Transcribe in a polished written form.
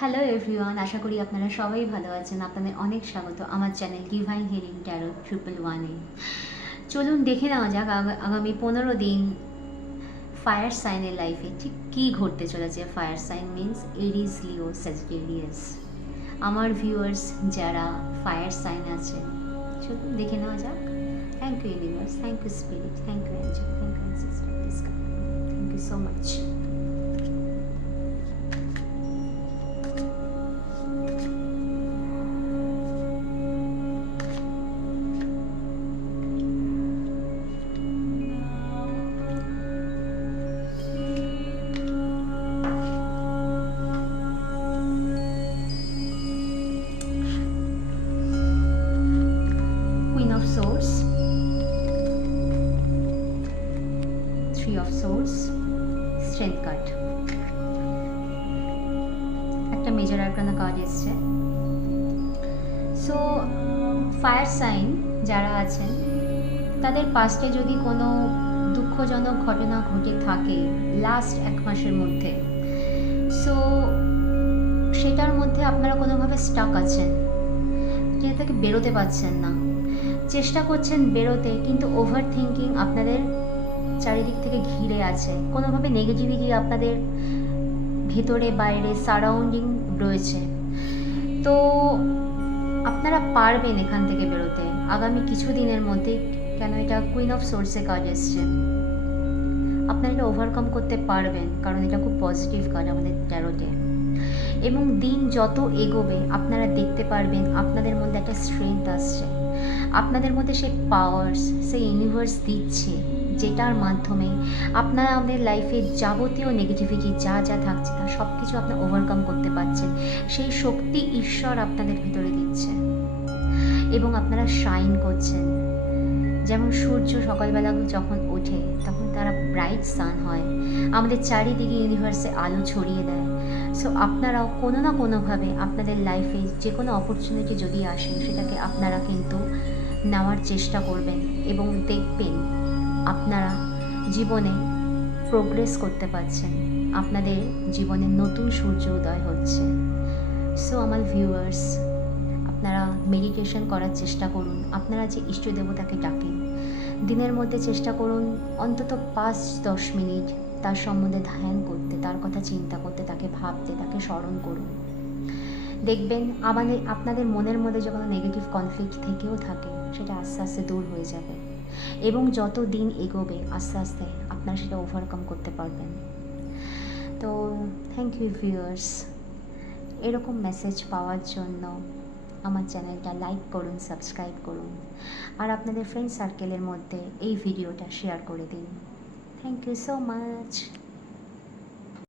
Hello everyone, আশা করি আপনারা সবাই ভালো আছেন। আপনাদের অনেক স্বাগত আমার চ্যানেল ডিভাইন হিলিং ট্যারো 111-এ। চলুন দেখে নেওয়া যাক আগামী 15 দিন ফায়ার সাইনের লাইফে ঠিক কী ঘটতে চলেছে। Fire sign means Aries, Leo, Sagittarius. আমার ভিউয়ার্স যারা ফায়ার সাইন আছে, চলুন দেখে নেওয়া যাক। Thank you universe, thank you spirit, thank you angel, thank you ancestor, thank you so much. Queen of Swords, Three of Swords, Strength card, একটা major arcana card এসছে। So fire sign যারা আছেন তাদের পাস্টে যদি কোনো দুঃখজনক ঘটনা ঘটে থাকে লাস্ট 1 মাসের মধ্যে, সো সেটার মধ্যে আপনারা কোনোভাবে স্টাক আছেন, যেটা থেকে বেরোতে পারছেন না। চেষ্টা করছেন বেরোতে, কিন্তু ওভার থিঙ্কিং আপনাদের চারিদিক থেকে ঘিরে আছে। কোনোভাবে নেগেটিভিটি আপনাদের ভেতরে বাইরে সারাউন্ডিং রয়েছে। তো আপনারা পারবেন এখান থেকে বেরোতে আগামী কিছু দিনের মধ্যে। কেন এটা কুইন অফ সোর্সে কাজ এসছে, আপনারা এটা ওভারকাম করতে পারবেন, কারণ এটা খুব পজিটিভ কাজ আমাদের ট্যারোতে। এবং দিন যত এগোবে আপনারা দেখতে পারবেন আপনাদের মধ্যে একটা স্ট্রেংথ আসছে, আপনাদের মধ্যে সেই পাওয়ার্স সেই ইউনিভার্স দিচ্ছে, যেটার মাধ্যমে আপনারা আমাদের লাইফে যাবতীয় নেগেটিভিটি যা যা থাকছে তা সব কিছু আপনারা ওভারকাম করতে পারছেন। সেই শক্তি ঈশ্বর আপনাদের ভিতরে দিচ্ছে এবং আপনারা শাইন করছেন। যেমন সূর্য সকালবেলা যখন ওঠে তখন তারা ব্রাইট সান হয়, আমাদের চারিদিকে ইউনিভার্সে আলো ছড়িয়ে দেয়। সো আপনারাও কোনো না কোনোভাবে আপনাদের লাইফে যে কোনো অপরচুনিটি যদি আসে সেটাকে আপনারা কিন্তু নেওয়ার চেষ্টা করবেন এবং দেখবেন আপনারা জীবনে প্রোগ্রেস করতে পারছেন, আপনাদের জীবনে নতুন সূর্য উদয় হচ্ছে। সো আমার ভিউয়ার্স, আপনারা মেডিটেশন করার চেষ্টা করুন। আপনারা যে ইষ্ট দেবতাকে ডাকেন দিনের মধ্যে চেষ্টা করুন অন্তত 5-10 মিনিট তার সম্বন্ধে ধ্যান করতে, তার কথা চিন্তা করতে, তাকে ভাবতে, তাকে স্মরণ করুন। দেখবেন আপনাদের মনের মধ্যে যখন নেগেটিভ কনফ্লিক্ট থেকেও থাকে সেটা আস্তে আস্তে দূর হয়ে যাবে এবং যত দিন এগোবে আস্তে আস্তে আপনারা সেটা ওভারকাম করতে পারবেন। তো থ্যাংক ইউ ভিউয়ার্স, এরকম মেসেজ পাওয়ার জন্য আমার চ্যানেলটা লাইক করুন, সাবস্ক্রাইব করুন, আর আপনাদের ফ্রেন্ড সার্কেলের মধ্যে এই ভিডিওটা শেয়ার করে দিন। Thank you so much.